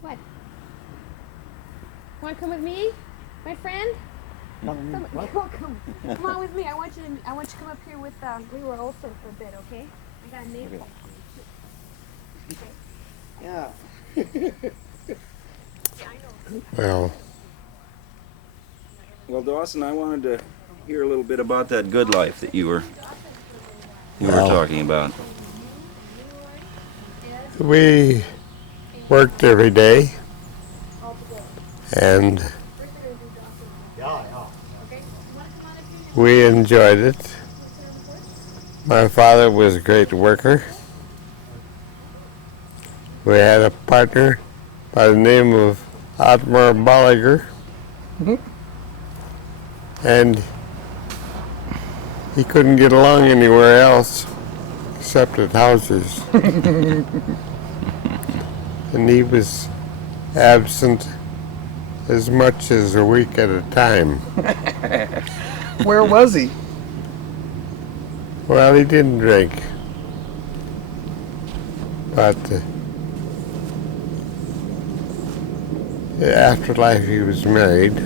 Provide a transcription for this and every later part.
What? Want to come with me, my friend? Come on with me. I want you to come up here with Leroy Olson for a bit, okay? I got a name for you. Yeah. Well, Dawson, I wanted to hear a little bit about that good life that you were talking about. We worked every day, and we enjoyed it. My father was a great worker. We had a partner by the name of Otmar Bolliger, and he couldn't get along anywhere else except at Hauser's. And he was absent as much as a week at a time. Where was he? Well, he didn't drink, but after life he was married.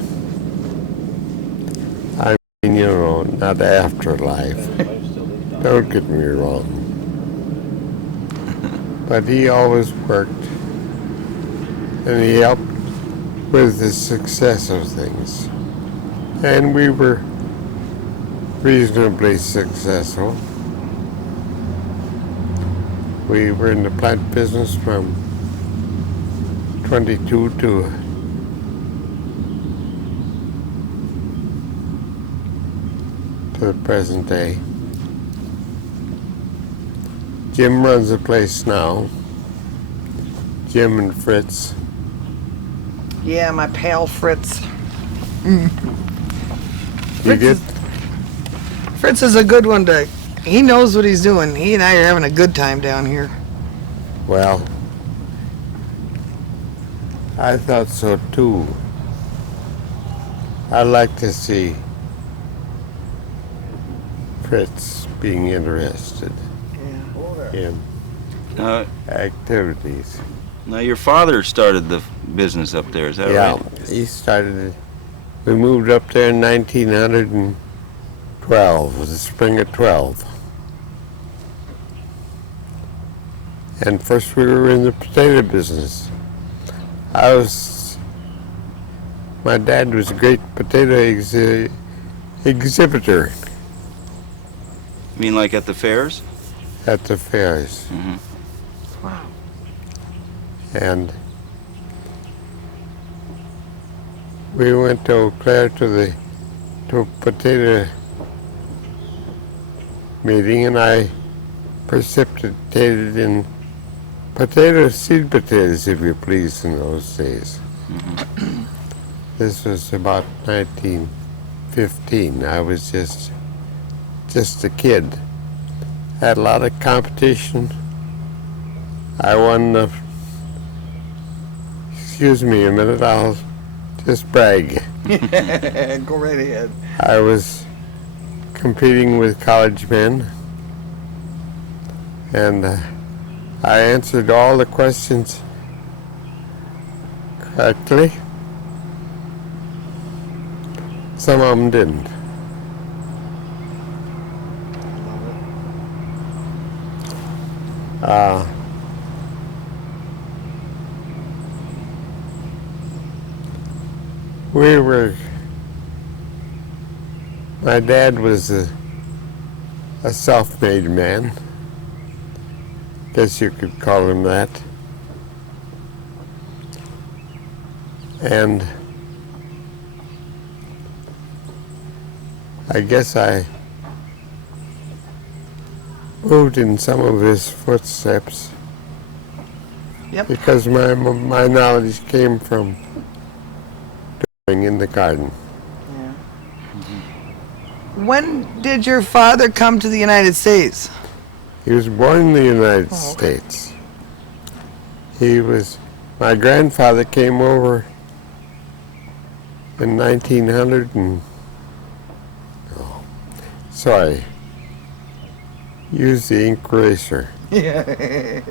I mean, you know, not afterlife. Don't get me wrong. But he always worked, and he helped with the success of things. And we were reasonably successful. We were in the plant business from 22 to the present day. Jim runs the place now. Jim and Fritz. Yeah, my pal Fritz. Fritz is a good one to... He knows what he's doing. He and I are having a good time down here. Well, I thought so too. I'd like to see Fritz being interested in activities. Now, your father started the business up there, is that right? Yeah, he started it. We moved up there in 1912, the spring of 12. And first we were in the potato business. My dad was a great potato exhibitor. You mean like at the fairs? At the fairs. Mm-hmm. Wow. And we went to Eau Claire to a potato meeting, and I precipitated in seed potatoes, if you please, in those days. Mm-hmm. This was about 1915. I was just a kid. Had a lot of competition. I won the... Excuse me a minute, I'll just brag. Go right ahead. I was competing with college men, and I answered all the questions correctly. Some of them didn't. My dad was a self-made man. Guess you could call him that. And I guess I moved in some of his footsteps. Yep. Because my knowledge came from doing in the garden. Yeah. When did your father come to the United States? He was born in the United States. My grandfather came over in 1900 and... Sorry. Use the ink eraser. Yeah.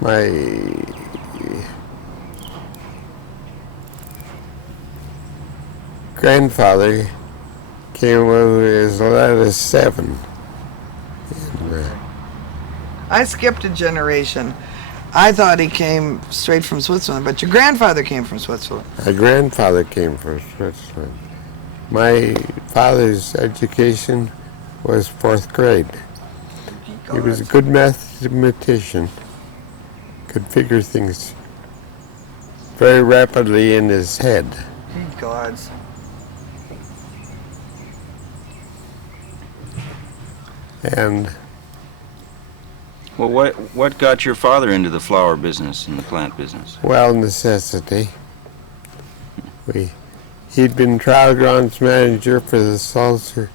My grandfather came when he was a lad of 7. And, I skipped a generation. I thought he came straight from Switzerland, but your grandfather came from Switzerland. my grandfather came from Switzerland. My father's education was 4th grade. He was a good mathematician, could figure things very rapidly in his head. Gee gods. And Well, what got your father into the flower business and the plant business? well, necessity. He'd been trial grounds manager for the Sulzer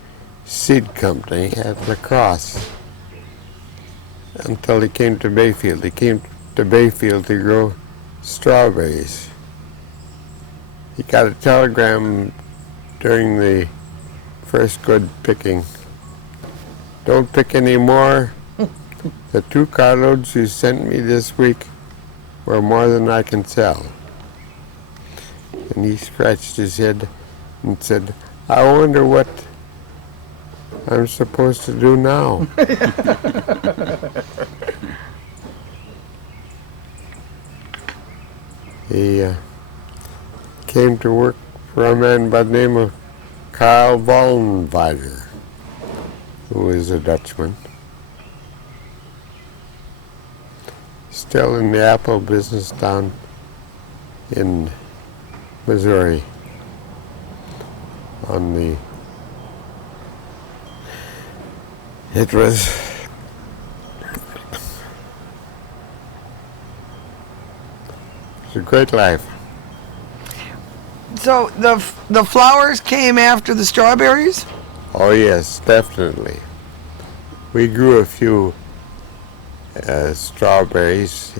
Seed Company at La Crosse until he came to Bayfield. He came to Bayfield to grow strawberries. He got a telegram during the first good picking. Don't pick any more. The 2 carloads you sent me this week were more than I can sell. And he scratched his head and said, I wonder what I'm supposed to do now. He came to work for a man by the name of Karl Wallenweider, who was a Dutchman. Still in the apple business down in Missouri it was a great life. So the flowers came after the strawberries? Oh yes, definitely. We grew a few strawberries,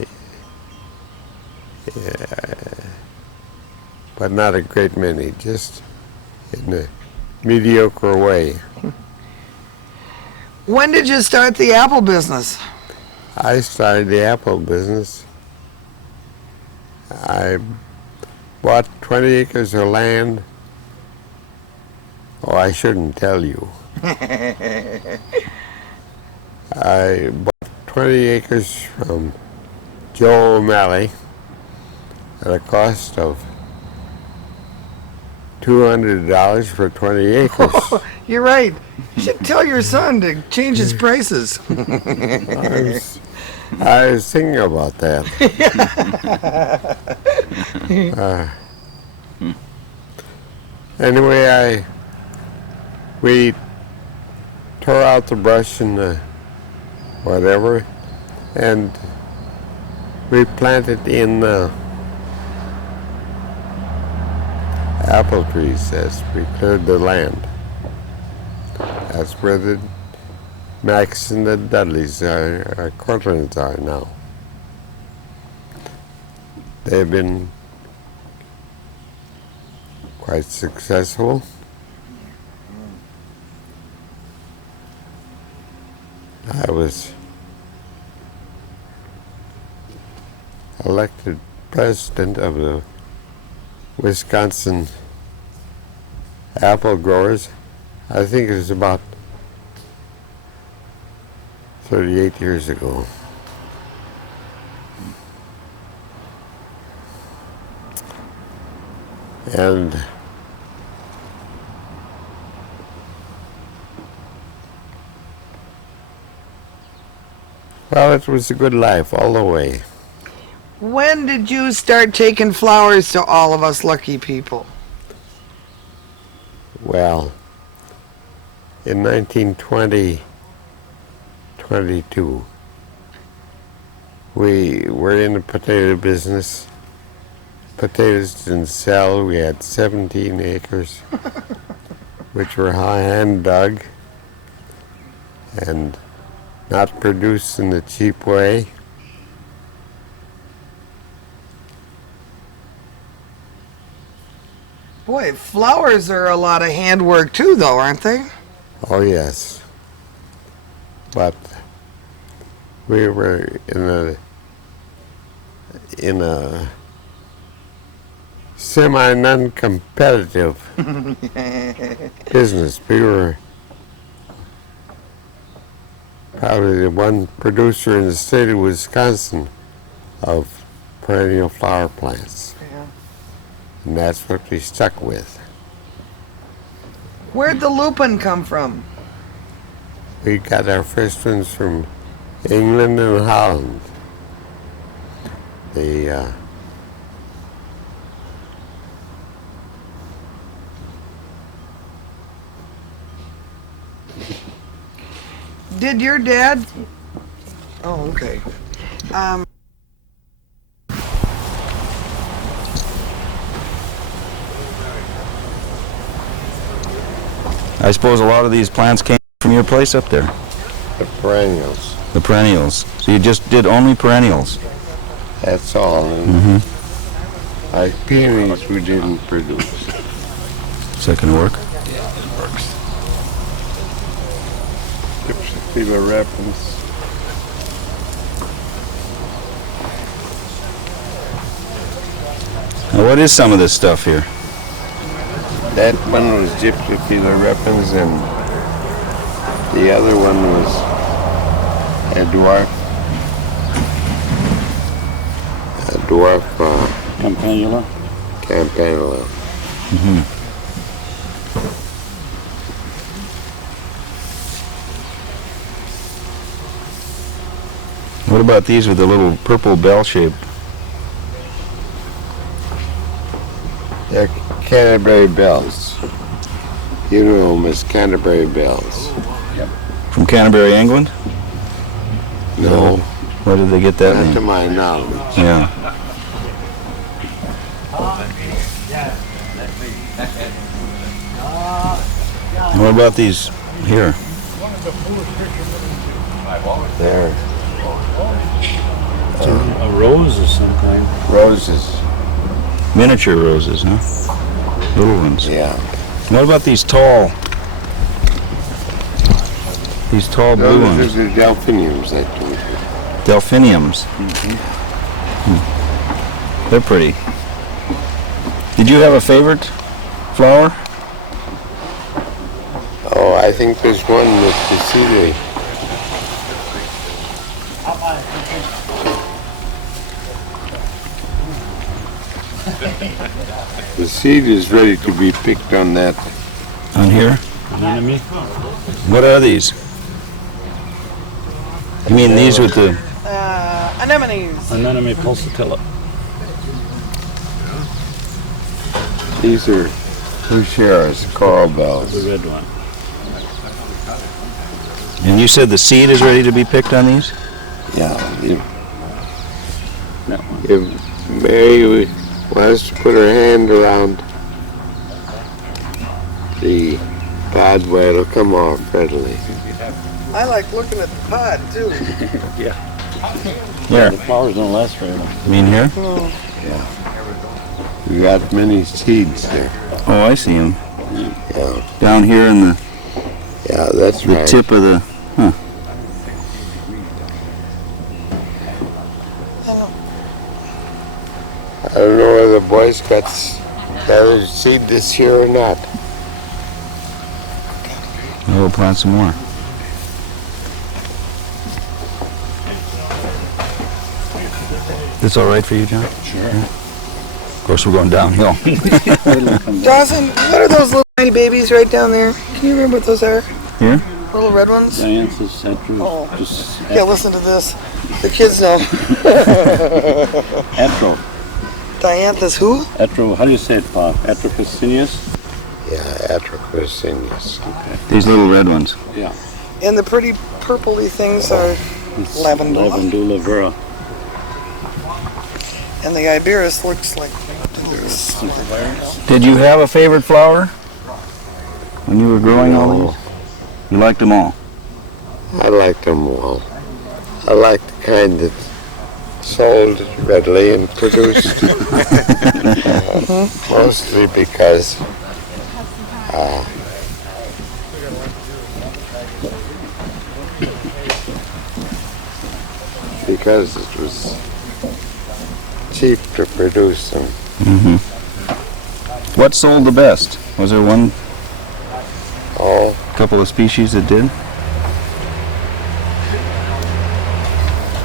but not a great many, just in a mediocre way. When did you start the apple business? I started the apple business. I bought 20 acres of land. Oh, I shouldn't tell you. I bought 20 acres from Joe O'Malley at a cost of $200 for 20 acres. You're right. You should tell your son to change his prices. I was thinking about that. Anyway, we tore out the brush and the whatever, and we planted in apple trees as we cleared the land. That's where the Max and the Dudleys are, Cortlands are now. They've been quite successful. I was elected president of the Wisconsin apple growers. I think it was about 38 years ago. And well, it was a good life all the way. When did you start taking flowers to all of us lucky people? Well, in 1920, 22, we were in the potato business. Potatoes didn't sell. We had 17 acres, which were hand dug and not produced in the cheap way. Boy, flowers are a lot of handwork too, though, aren't they? Oh yes, but we were in the in a semi-non-competitive business. We were probably the one producer in the state of Wisconsin of perennial flower plants. Yeah. And that's what we stuck with. Where'd the lupin come from? We got our first ones from England and Holland. Did your dad? Oh, okay. I suppose a lot of these plants came from your place up there. The perennials. The perennials. So you just did only perennials. That's all. And like peonies we didn't produce. Is that gonna work? Yeah, it works. People reference. Now what is some of this stuff here? That one was gypsy fever weapons, and the other one was a dwarf Campanula. campanula. What about these with the little purple bell shape? They're Canterbury bells. You know them as Canterbury bells. From Canterbury, England? No, Where did they get that not to name? my knowledge. Yeah. And what about these here? They're A rose of some kind. roses. Miniature roses, huh? Little ones. Yeah. What about these tall blue Those ones? are the delphiniums, I told you. Delphiniums. They're pretty. Did you have a favorite flower? Oh, I think there's one with the cedar. The seed is ready to be picked on that. On here? Anemone. What are these? You mean these with the... Anemones. Anemone pulsatilla. These are Hucheras, coral bells. The red one. And you said the seed is ready to be picked on these? Yeah. That one. If Mary wants to put her hand around the pod where it'll come off readily. I like looking at the pod too. Yeah. Here. The flowers don't last very long. You mean here? We got many seeds there. Oh, I see them. Yeah, Down here in the yeah, that's right. tip of the... Huh. I don't know whether the Boy Scouts gathered seed this year or not. We'll plant some more. This all right for you, John? Sure. Of course, we're going downhill. Dawson, what are those little tiny babies right down there? Can you remember what those are? Here? Little red ones? Dianthus centrum. Oh. Just Yeah, listen to this. The kids know. Etro. Dianthus who? Etro. How do you say it, Pop? Etrococinius? Yeah, Atrocosinius. These little red ones. Yeah. And the pretty purpley things are It's Lavandula. Lavandula vera. and the Iberis looks like Did you have a favorite flower when you were growing all No. these? You liked them all? I liked them all. I liked the kind that sold readily and produced mostly because it was cheap to produce them. What sold the best? Was there one Oh, couple of species that did?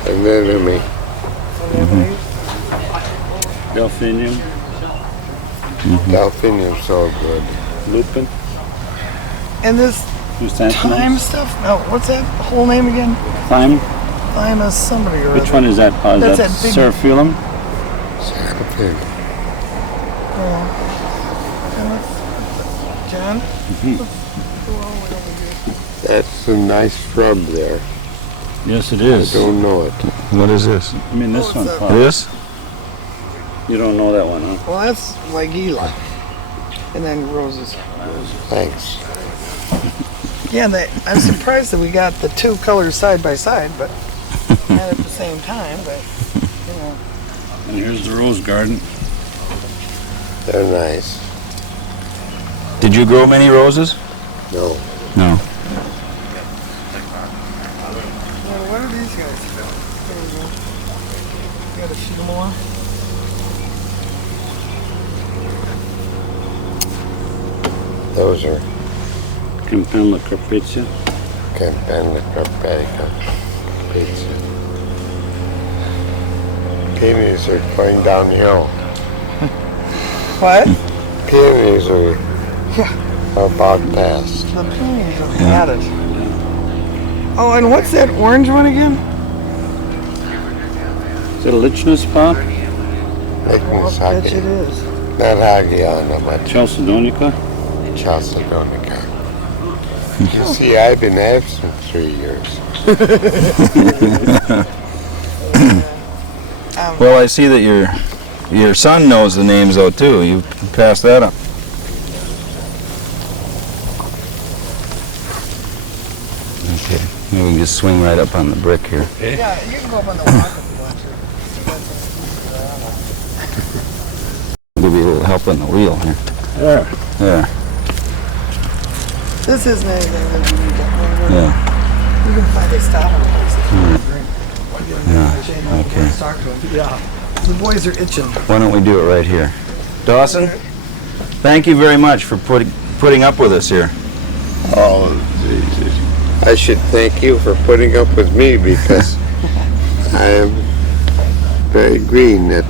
anemone. Delphinium. Delphinium so good. Lupin. And this Chrysanthemums. thyme stuff? No, what's that whole name again? Thyme. Thymus somebody or Which other. one is that? Is That's that that big- Seraphyllum? John? That's a nice shrub there. Yes, it I is. don't know it. What is this? I mean, this one. What's Pop. This? You don't know that one, huh? Well, that's Ligela. And then roses. Thanks. Yeah, I'm surprised that we got the two colors side by side, but not at the same time, but, you know. And here's the rose garden. They're nice. Did you grow many roses? No. No. Well, what are these guys? There we go. Got a few more. Those are Campella carpacea. Campana Carpatica pizza. Peonies are going downhill. What? Peonies are about past. The peonies have got it. Oh, and what's that orange one again? Is it a lichness pop? Lickness I bet it Hagi. is. Not Hagiana, but Chalcedonica? Chalcedonica. You see, I've been absent 3 years. Well, I see that your son knows the names though too. You passed that up. Okay, maybe we can just swing right up on the brick here. Yeah, you can go up on the walk if you want to. Give you a little help on the wheel here. There. There. This isn't anything that we need to Yeah. You can find a stop and place if you want to drink. Yeah. Okay. Talk to them. Yeah. The boys are itching. Why don't we do it right here? Dawson, thank you very much for putting up with us here. Oh, Jesus. I should thank you for putting up with me because I am very green in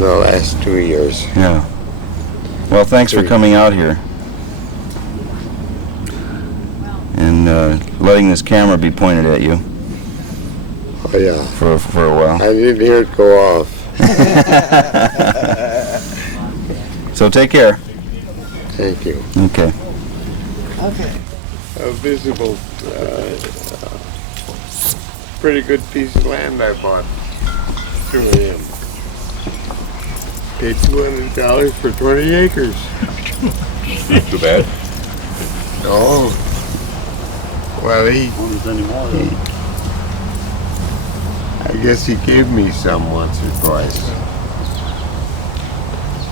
the last 2 years. Yeah. Well, thanks for coming out here and letting this camera be pointed at you Oh, yeah. for a while. I didn't hear it go off. So take care. Thank you. Okay. Okay. A visible, pretty good piece of land I bought through him. Paid $200 for 20 acres. Not too bad. Oh. Well, he, I guess he gave me some once or twice.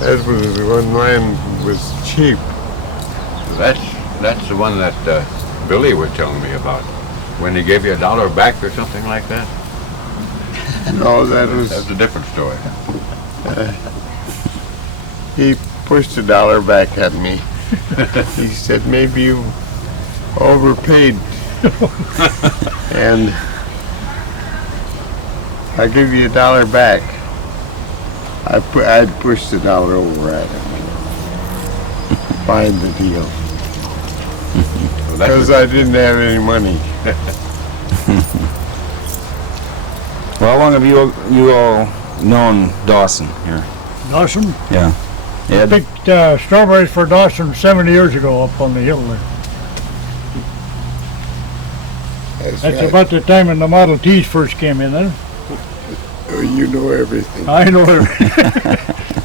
That was when land was cheap. That's the one that Billy was telling me about. When he gave you $1 back or something like that. No, that was, That's a different story. he pushed $1 back at me. He said, maybe you overpaid. And I give you $1 back. I'd pushed $1 over at him. Find the deal. So Because I didn't have any money. Well, how long have you all known Dawson here? Dawson? Yeah. Ed? Picked strawberries for Dawson 70 years ago up on the hill there. That's right. about the time when the Model Ts first came in then. Oh, you know everything. I know it.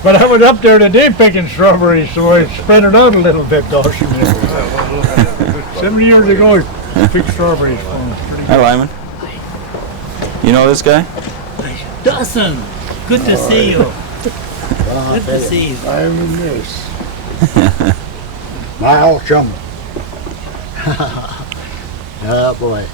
But I was up there today picking strawberries, so I spread it out a little bit, Dawson. 70 years ago, I picked strawberries for him. Hi, Lyman. You know this guy? Dawson, good to see you. Good to see you. I'm a nurse. My old chum. Oh boy.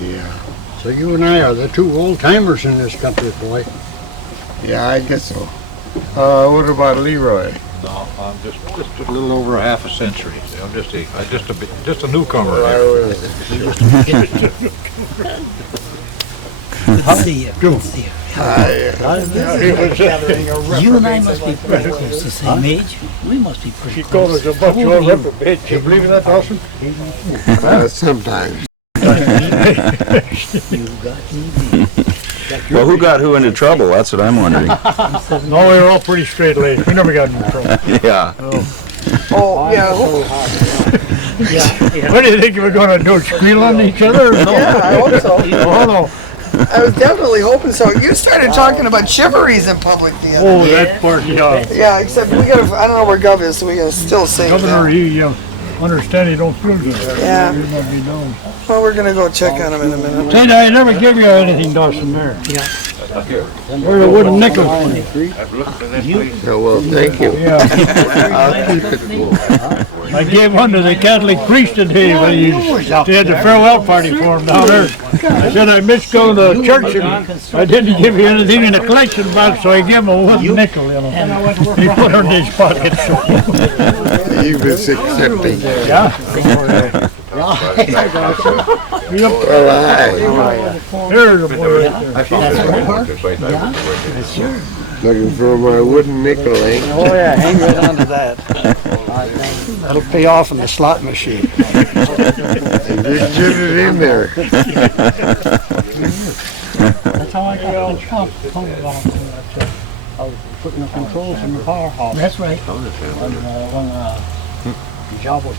Yeah. So you and I are the two old timers in this country, boy. Yeah, I guess so. What about Leroy? No, I'm just a little over half a century. I'm just a newcomer. Good to see you. Good to see you. You and I must be pretty close to the same age. We must be pretty She called close. us a bunch of old reprobates. You believe in that, Dawson? Sometimes. You got me. Well, who got who into trouble? That's what I'm wondering. No, we were all pretty straight laced. We never got in trouble. Yeah. Oh, yeah. What do you think you were going to do? Squeal on each other? Or no? Yeah, I hope so. Oh, no. I was definitely hoping so. You started talking about chivalries in public the other Oh, that part, yeah. Yeah, except we gotta, I don't know where Gov is, so we gotta still say Governor, that. he understand he don't feel good. Yeah. He might be known. Well, we're gonna go check on him in a minute. Say, I never give you anything, Dawson, there. Yeah. Where's a wooden nickel? Yeah, well, thank you. Yeah. I'll keep it cool. I gave one to the Catholic priest today when they had the farewell party for him down there. I said, I missed going to church and I didn't give you anything in the collection box, so I gave him a wooden nickel, you know. He put it in his pocket. He was accepting. Yeah? Well, hi. There's a boy right there. Looking for my wooden nickel, eh? Oh yeah, hang right on to that. That'll pay off in the slot machine. And just shoot it in there. That's how I got the Trump phone about it. I was putting the controls in the powerhouse. That's right. When the job was